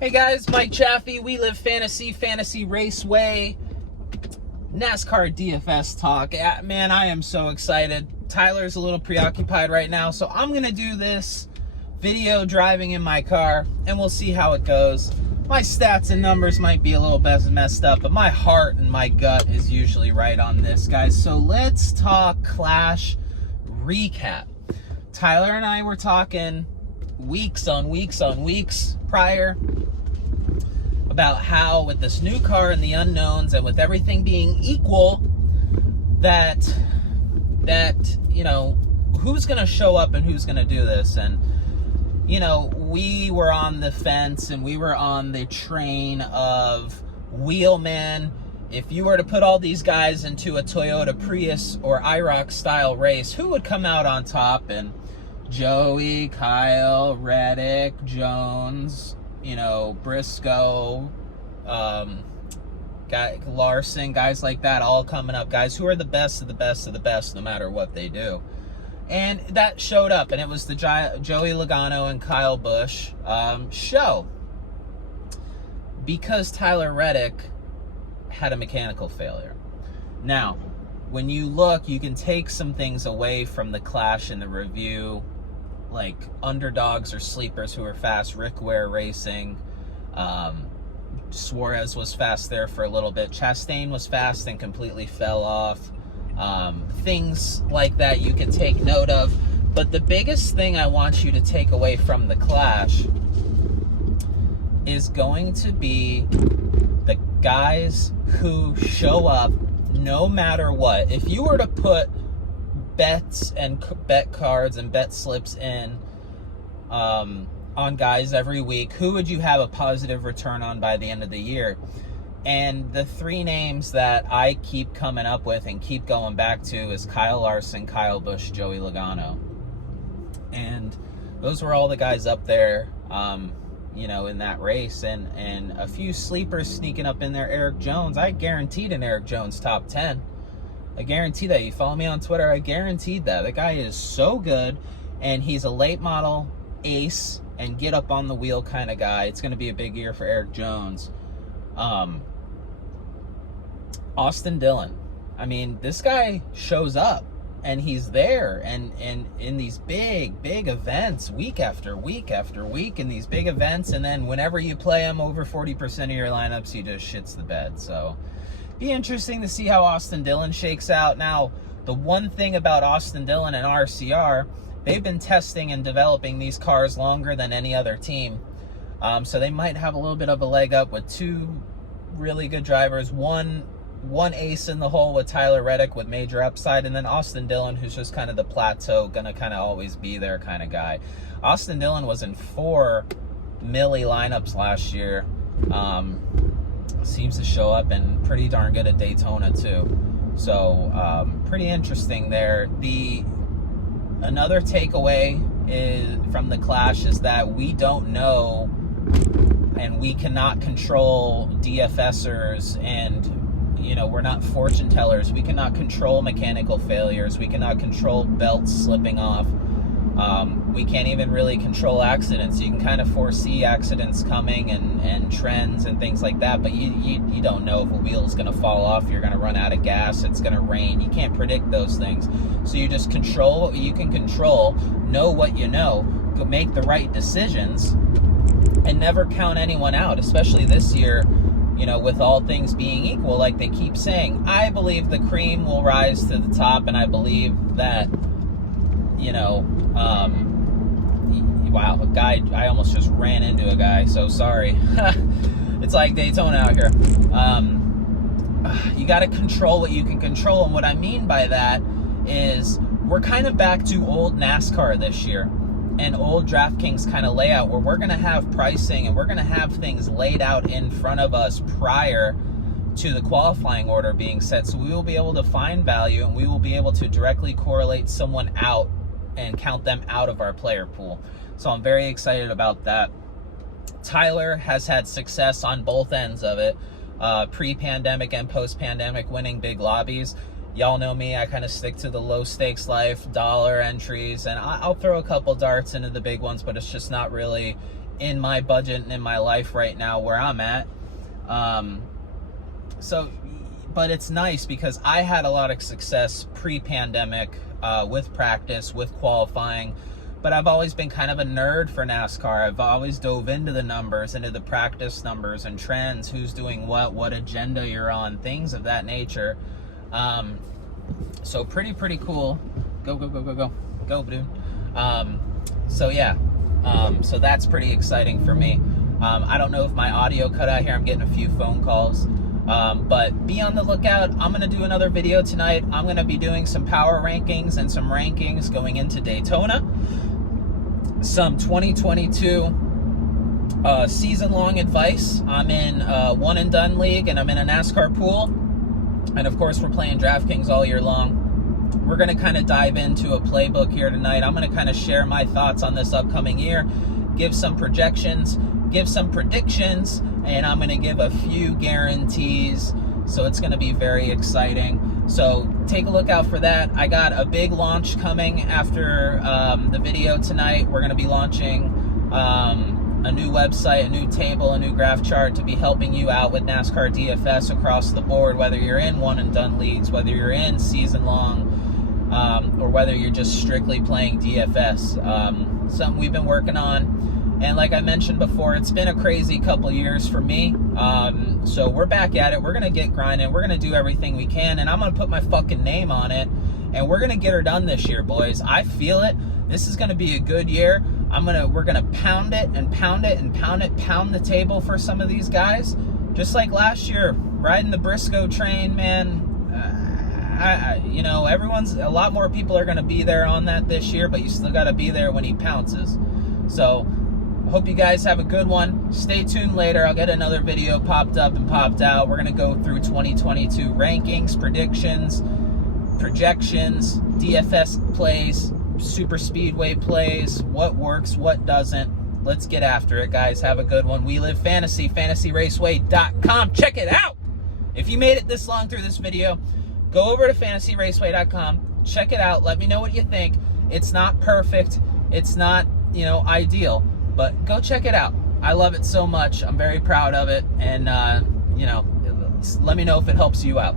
Hey guys, Mike Chaffee, We Live Fantasy, Fantasy Raceway, NASCAR DFS talk. Man, I am so excited. Tyler's a little preoccupied right now, so I'm going to do this video driving in my car, and we'll see how it goes. My stats and numbers might be a little bit messed up, but my heart and my gut is usually right on this, guys. So let's talk Clash recap. Tyler and I were talking weeks on weeks prior about how with this new car and the unknowns and with everything being equal, that you know, who's going to show up and who's going to do this. And you know, we were on the fence and we were on the train of Wheelman. If you were to put all these guys into a Toyota Prius or IROC style race, who would come out on top? And Joey, Kyle, Reddick, Jones, you know, Briscoe, Larson, guys like that, all coming up. Guys who are the best of the best of the best, no matter what they do. And that showed up, and it was the Joey Logano and Kyle Busch show. Because Tyler Reddick had a mechanical failure. Now, when you look, you can take some things away from the Clash in the review, like underdogs or sleepers who are fast. Rick Ware Racing, Suarez was fast there for a little bit. Chastain was fast and completely fell off. Things like that you can take note of. But the biggest thing I want you to take away from the Clash is going to be the guys who show up no matter what. If you were to put bets and bet cards and bet slips in on guys every week, who would you have a positive return on by the end of the year? And the three names that I keep coming up with and keep going back to is Kyle Larson, Kyle Busch, Joey Logano. And those were all the guys up there, you know, in that race. And a few sleepers sneaking up in there. Eric Jones, I guaranteed an Eric Jones top 10. I guarantee that. You follow me on Twitter, I guaranteed that. The guy is so good, and he's a late model ace and get up on the wheel kind of guy. It's going to be a big year for Eric Jones. Austin Dillon, I mean, this guy shows up and he's there, and in these big events, week after week after week, in these big events, and then whenever you play him over 40% of your lineups, he just shits the bed. So be interesting to see how Austin Dillon shakes out. Now, the one thing about Austin Dillon and RCR, they've been testing and developing these cars longer than any other team. So they might have a little bit of a leg up with two really good drivers, one ace in the hole with Tyler Reddick with major upside, and then Austin Dillon, who's just kind of the plateau, gonna kind of always be there kind of guy. Austin Dillon was in 4 milli lineups last year. Seems to show up and pretty darn good at Daytona too. So pretty interesting there. Another takeaway from the Clash is that we don't know and we cannot control DFSers, and you know, we're not fortune tellers. We cannot control mechanical failures. We cannot control belts slipping off. We can't even really control accidents. You can kind of foresee accidents coming and trends and things like that, but you don't know if a wheel is going to fall off, you're going to run out of gas, it's going to rain. You can't predict those things. So you just control what you can control, know what you know, make the right decisions, and never count anyone out, especially this year. You know, with all things being equal, like they keep saying, I believe the cream will rise to the top, and I believe that, you know, wow, a guy, I almost just ran into a guy, so sorry. It's like Daytona out here. You got to control what you can control, and what I mean by that is we're kind of back to old NASCAR this year, and old DraftKings kind of layout, where we're going to have pricing and we're going to have things laid out in front of us prior to the qualifying order being set. So we will be able to find value, and we will be able to directly correlate someone out and count them out of our player pool. So I'm very excited about that. Tyler has had success on both ends of it, pre-pandemic and post-pandemic, winning big lobbies. Y'all know me, I kind of stick to the low stakes life, dollar entries, and I'll throw a couple darts into the big ones, but it's just not really in my budget and in my life right now where I'm at. But it's nice because I had a lot of success pre-pandemic with practice, with qualifying, but I've always been kind of a nerd for NASCAR. I've always dove into the numbers, into the practice numbers and trends, who's doing what agenda you're on, things of that nature. So pretty cool. Go, dude. So yeah, so that's pretty exciting for me. I don't know if my audio cut out here. I'm getting a few phone calls. But be on the lookout. I'm going to do another video tonight. I'm going to be doing some power rankings and some rankings going into Daytona. Some 2022 season-long advice. I'm in a one and done league, and I'm in a NASCAR pool. And of course, we're playing DraftKings all year long. We're going to kind of dive into a playbook here tonight. I'm going to kind of share my thoughts on this upcoming year, give some projections, give some predictions, and I'm going to give a few guarantees. So it's going to be very exciting. So take a look out for that. I got a big launch coming after the video tonight. We're going to be launching a new website, a new table, a new graph chart to be helping you out with NASCAR DFS across the board, whether you're in one and done leagues, whether you're in season long, or whether you're just strictly playing DFS. Something we've been working on. And like I mentioned before, it's been a crazy couple years for me. So we're back at it. We're going to get grinding. We're going to do everything we can. And I'm going to put my fucking name on it. And we're going to get her done this year, boys. I feel it. This is going to be a good year. We're going to pound it and pound it and pound it, pound the table for some of these guys. Just like last year, riding the Briscoe train, man. You know, a lot more people are going to be there on that this year, but you still got to be there when he pounces. So hope you guys have a good one. Stay tuned later. I'll get another video popped up and popped out. We're going to go through 2022 rankings, predictions, projections, DFS plays, super speedway plays, what works, what doesn't. Let's get after it, guys. Have a good one. We Live Fantasy, fantasyraceway.com. Check it out. If you made it this long through this video, go over to fantasyraceway.com. Check it out. Let me know what you think. It's not perfect. It's not, ideal. But go check it out. I love it so much. I'm very proud of it. And, let me know if it helps you out.